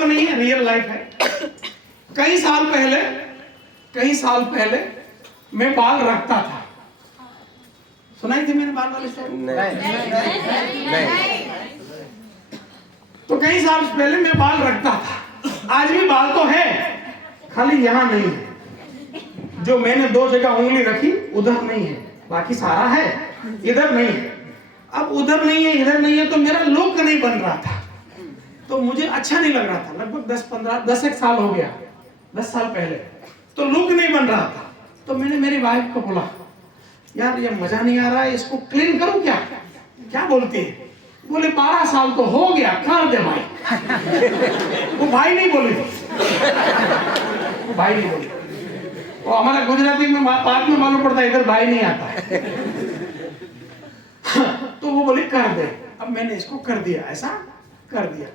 तो नहीं है, रियल लाइफ है। कई साल पहले मैं बाल रखता था। सुनाई थी मैंने बाल वाली स्टोरी? नहीं। तो कई साल पहले मैं बाल रखता था। आज भी बाल तो है, खाली यहाँ नहीं है। जो मैंने 2 जगह उंगली रखी उधर नहीं है, बाकी सारा है, इधर नहीं है। अब उधर नहीं है, इधर नहीं है, तो मेरा लुक नहीं बन रहा था, तो मुझे अच्छा नहीं लग रहा था। लगभग 10 एक साल हो गया, 10 साल पहले, तो लुक नहीं बन रहा था। तो मैंने मेरी वाइफ को बोला, यार ये मजा नहीं आ रहा है, इसको क्लीन करूं क्या? क्या बोलती है? बोले 12 साल तो हो गया, कर दे भाई। वो भाई नहीं बोली, वो हमारा गुजराती में बात में मालूम पड़ता है, इधर भाई नहीं आता। तो वो बोले कर दे। अब मैंने इसको कर दिया, ऐसा कर दिया।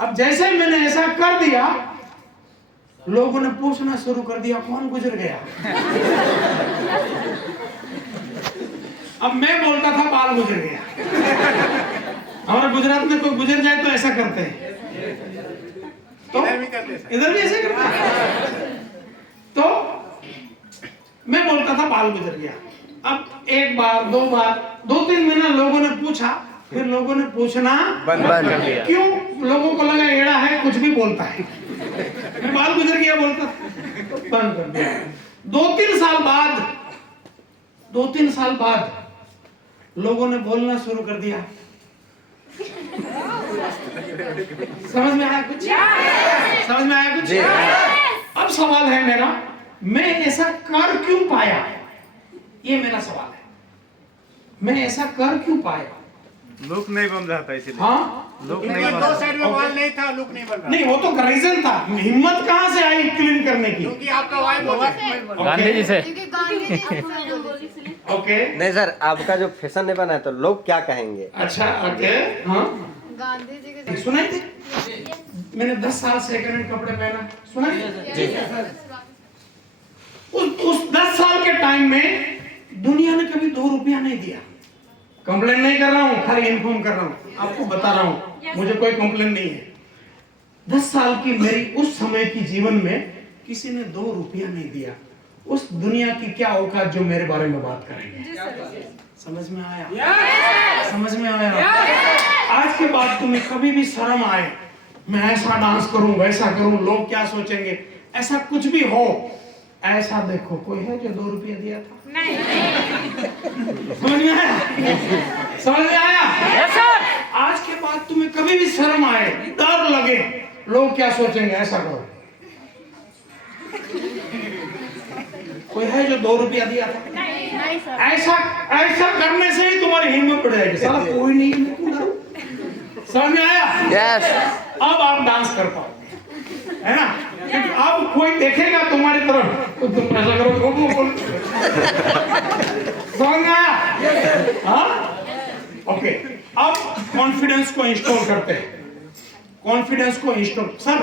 अब जैसे ही मैंने ऐसा कर दिया, लोगों ने पूछना शुरू कर दिया कौन गुजर गया। अब मैं बोलता था बाल गुजर गया। हमारे गुजरात में कोई गुजर जाए तो ऐसा करते हैं, तो इधर भी ऐसे करते हैं। तो मैं बोलता था बाल गुजर गया। अब 1 बार 2 बार 2-3 महीना लोगों ने पूछा, फिर लोगों ने पूछना बंद कर दिया। क्यों? लोगों को लगा एड़ा है, कुछ भी बोलता है। मैं बाल गुजर गया बोलता था, तो बंद कर दिया। 2-3 साल बाद लोगों ने बोलना शुरू कर दिया। समझ में आया कुछ? समझ में आया कुछ? अब सवाल है मेरा, मैं ऐसा कर क्यों पाया? ये मेरा सवाल है, मैं ऐसा कर क्यों पाया? लुक नहीं बन रहा था इसलिए। हाँ, लुक नहीं बन रहा। 2 साइड में बाल नहीं था, लुक नहीं बन रहा। नहीं, वो तो रीजन था। हिम्मत कहाँ से आई क्लीन करने की? क्योंकि आपका वाइफ गांधी जी से। ओके, नहीं सर, आपका जो फैशनेबल है तो लोग क्या कहेंगे? अच्छा, ओके, हाँ, गांधी जी के सुनाई थी? मैंने 10 साल सेकंड हैंड कपड़े पहना, सुनाई थी? उस 10 साल के टाइम में दुनिया ने कभी 2 रुपया नहीं दिया। कंप्लेन नहीं कर रहा हूँ, खाली इन्फॉर्म कर रहा हूँ, आपको बता रहा हूँ, मुझे कोई कंप्लेन नहीं है। 10 साल की मेरी उस समय की जीवन में किसी ने 2 रुपया नहीं दिया। उस दुनिया की क्या औकात जो मेरे बारे में बात करेंगे। समझ में आया? समझ में आया? आज के बाद तुम्हें कभी भी शर्म आए, मैं ऐसा डांस करूं, वैसा करूं, लोग क्या सोचेंगे, ऐसा कुछ भी हो, ऐसा देखो कोई है जो 2 रुपया दिया था? नहीं। समझ में आया? समझ में आया? Yes sir. आज के बाद तुम्हें कभी भी शर्म आए, डर लगे, लोग क्या सोचेंगे, ऐसा करो। कोई है जो 2 रुपया दिया था? नहीं सर। ऐसा करने से ही तुम्हारी हिम्मत बढ़ जाएगी। साला कोई नहीं, समझ में आया? यस। अब आप डांस कर पाओ, है ना? क्योंकि अब कोई देखेगा तुम्हारी तरफ तो तुम ऐसा करो, समझ में आया? हाँ, ओके। अब कॉन्फिडेंस को इंस्टॉल करते हैं। कॉन्फिडेंस को इंस्टॉल, सर